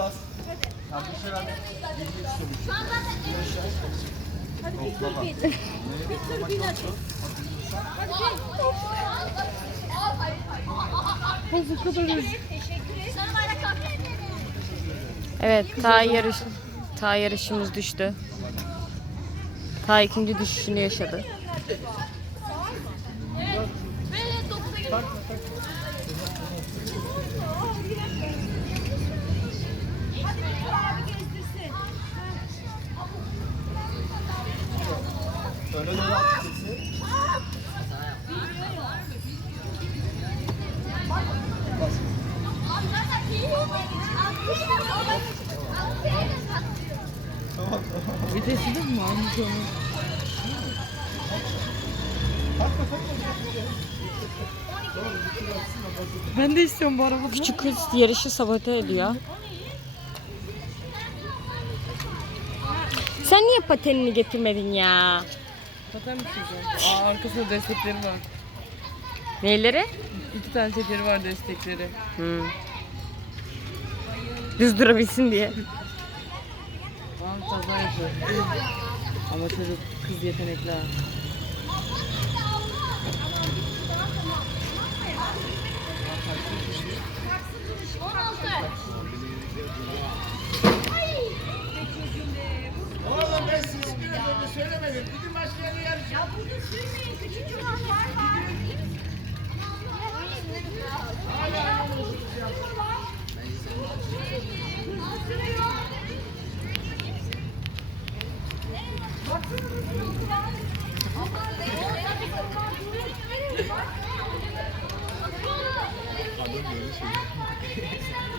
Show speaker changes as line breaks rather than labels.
bas. Hadi. Bilgi istedik. Hadi bir tur bin.
Bir tur bin hadi.
Evet, ta yarış ta yarışımız düştü. Ta ikinci düşüşünü yaşadı.
Öne mi
almış onu? Ben de istiyorum bu arabada. Küçük
kız yarışı sabote ediyor. Sen niye patenini getirmedin ya?
Satar şey mısınız? Aa, arkasında destekleri var.
Neyleri?
İki tane şekeri var destekleri.
Hmm. Düz durabilsin diye. Aa,
kaza yapıyor. Ama çocuk kız yetenekli ha.
Oğlum ben
siz
biraz önce
söylemedim. Gidin ya burada sürmeyin. Küçük çocuklar var. Hala konuşacağım. Adam
böyle şey.